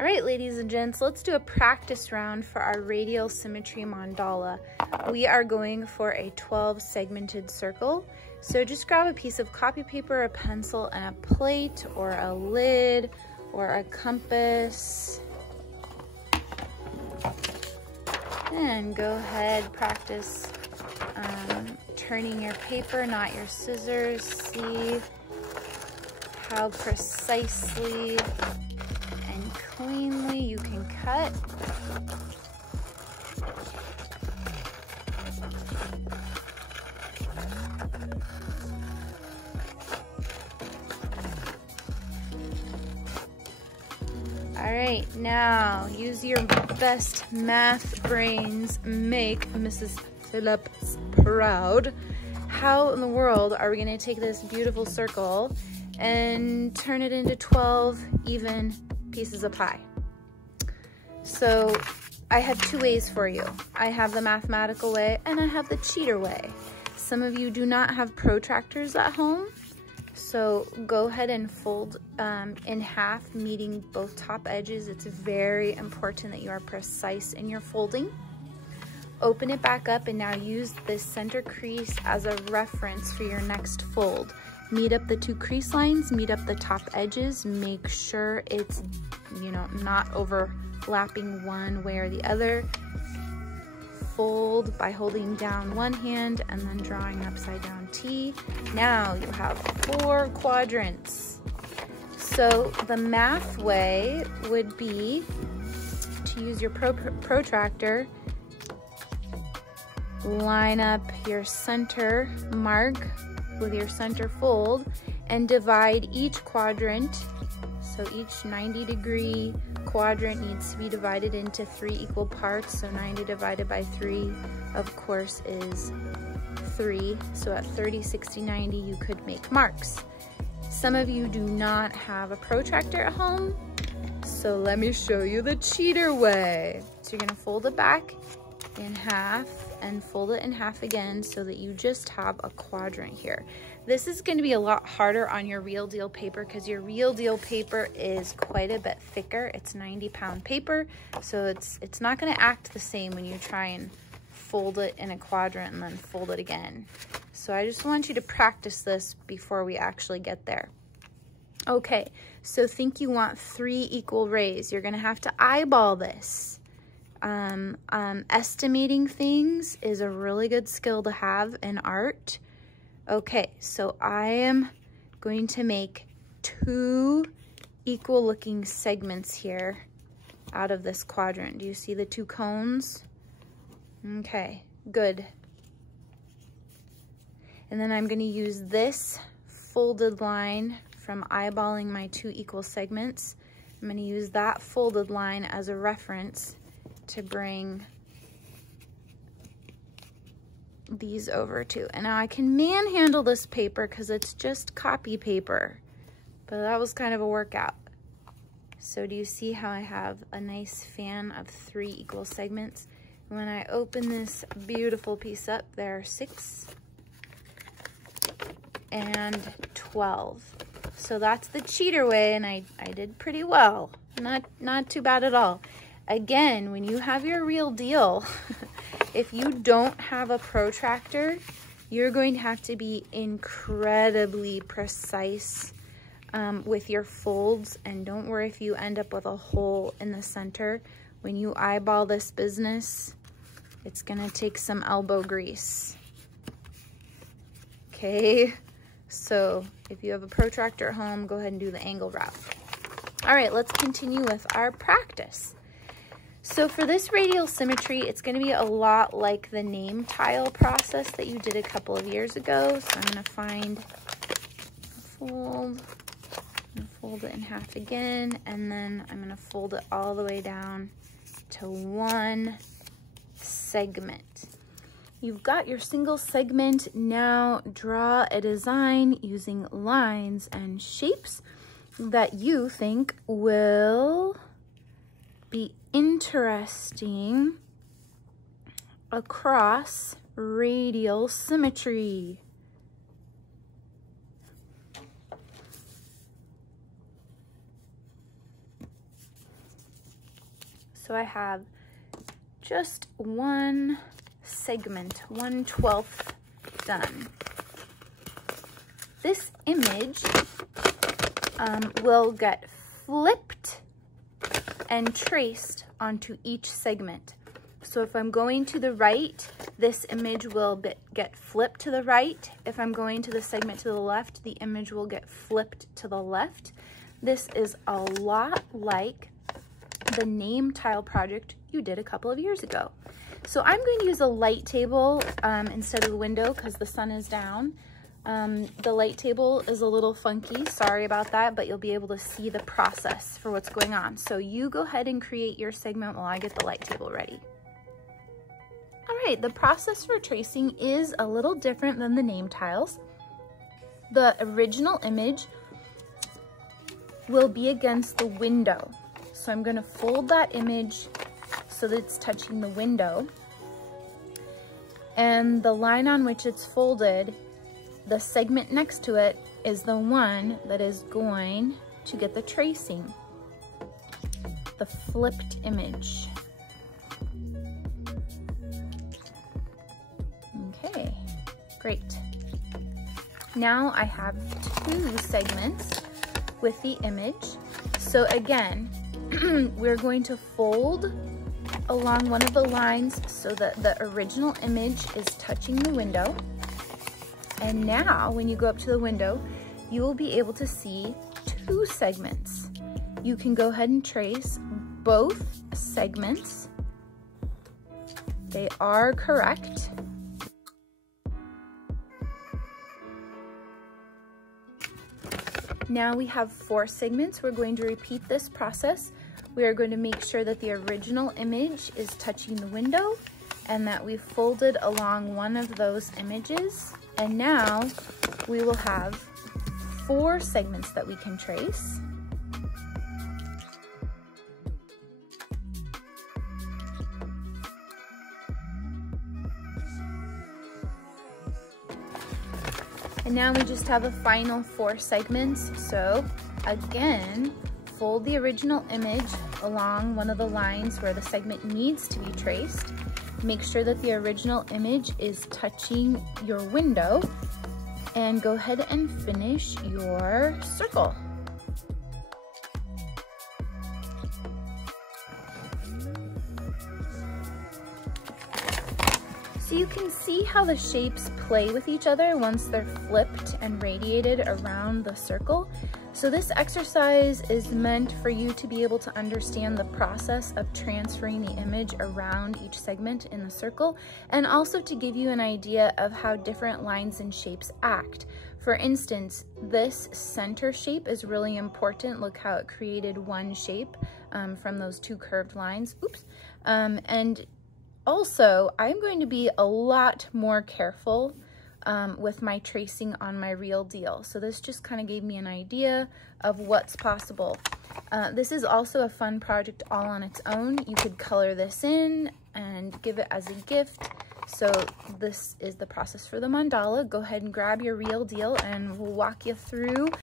All right, ladies and gents, let's do a practice round for our radial symmetry mandala. We are going for a 12 segmented circle. So just grab a piece of copy paper, a pencil, and a plate or a lid or a compass. And go ahead, practice turning your paper, not your scissors. See how precisely and cleanly you can cut. All right, now use your best math brains. Make Mrs. Phillips proud. How in the world are we going to take this beautiful circle and turn it into 12 even pieces of pie? So I have two ways for you. I have the mathematical way and I have the cheater way. Some of you do not have protractors at home, so go ahead and fold in half, meeting both top edges. It's very important that you are precise in your folding. Open it back up and now use this center crease as a reference for your next fold. Meet up the two crease lines, meet up the top edges, make sure it's, not overlapping one way or the other. Fold by holding down one hand and then drawing upside down T. Now you have 4 quadrants. So the math way would be to use your protractor, line up your center mark with your center fold and divide each quadrant. So each 90-degree quadrant needs to be divided into 3 equal parts. So 90 divided by 3, of course, is 3. So at 30, 60, 90, you could make marks. Some of you do not have a protractor at home, so let me show you the cheater way. So you're gonna fold it back in half and fold it in half again so that you just have a quadrant here. This is going to be a lot harder on your real deal paper because your real deal paper is quite a bit thicker. It's 90-pound paper, so it's not going to act the same when you try and fold it in a quadrant and then fold it again. So I just want you to practice this before we actually get there. Okay, so think you want 3 equal rays. You're going to have to eyeball this. Estimating things is a really good skill to have in art. Okay, so I am going to make 2 equal looking segments here out of this quadrant. Do you see the 2 cones? Okay, good. And then I'm going to use this folded line from eyeballing my 2 equal segments. I'm going to use that folded line as a reference to bring these over too. And now I can manhandle this paper because it's just copy paper, but that was kind of a workout. So do you see how I have a nice fan of 3 equal segments? When I open this beautiful piece up, there are 6 and 12. So that's the cheater way, and I did pretty well. Not too bad at all. Again, when you have your real deal, if you don't have a protractor, you're going to have to be incredibly precise with your folds. And don't worry if you end up with a hole in the center. When you eyeball this business, it's gonna take some elbow grease. Okay, so if you have a protractor at home, go ahead and do the angle route. All right, let's continue with our practice. So for this radial symmetry, it's going to be a lot like the name tile process that you did a couple of years ago. So I'm going to find a fold, and fold it in half again, and then I'm going to fold it all the way down to 1 segment. You've got your single segment. Now draw a design using lines and shapes that you think will be interesting across radial symmetry. So I have just one segment, 1/12 done. This image will get flipped and traced onto each segment. So if I'm going to the right, this image will get flipped to the right. If I'm going to the segment to the left, the image will get flipped to the left. This is a lot like the name tile project you did a couple of years ago. So I'm going to use a light table instead of the window because the sun is down. The light table is a little funky, sorry about that, but you'll be able to see the process for what's going on. So you go ahead and create your segment while I get the light table ready. All right, the process for tracing is a little different than the name tiles. The original image will be against the window. So I'm gonna fold that image so that it's touching the window. And the line on which it's folded, the segment next to it is the one that is going to get the tracing, the flipped image. Okay, great. Now I have 2 segments with the image. So again, we're going to fold along one of the lines so that the original image is touching the window. And now when you go up to the window, you will be able to see 2 segments. You can go ahead and trace both segments. They are correct. Now we have 4 segments. We're going to repeat this process. We are going to make sure that the original image is touching the window and that we folded along one of those images. And now we will have 4 segments that we can trace. And now we just have a final 4 segments. So again, fold the original image along one of the lines where the segment needs to be traced. Make sure that the original image is touching your window and go ahead and finish your circle. So you can see how the shapes play with each other once they're flipped and radiated around the circle. So this exercise is meant for you to be able to understand the process of transferring the image around each segment in the circle, and also to give you an idea of how different lines and shapes act. For instance, this center shape is really important. Look how it created one shape from those 2 curved lines. Oops. And also, I'm going to be a lot more careful with my tracing on my real deal. So this just kind of gave me an idea of what's possible. This is also a fun project all on its own. You could color this in and give it as a gift. So this is the process for the mandala. Go ahead and grab your real deal and we'll walk you through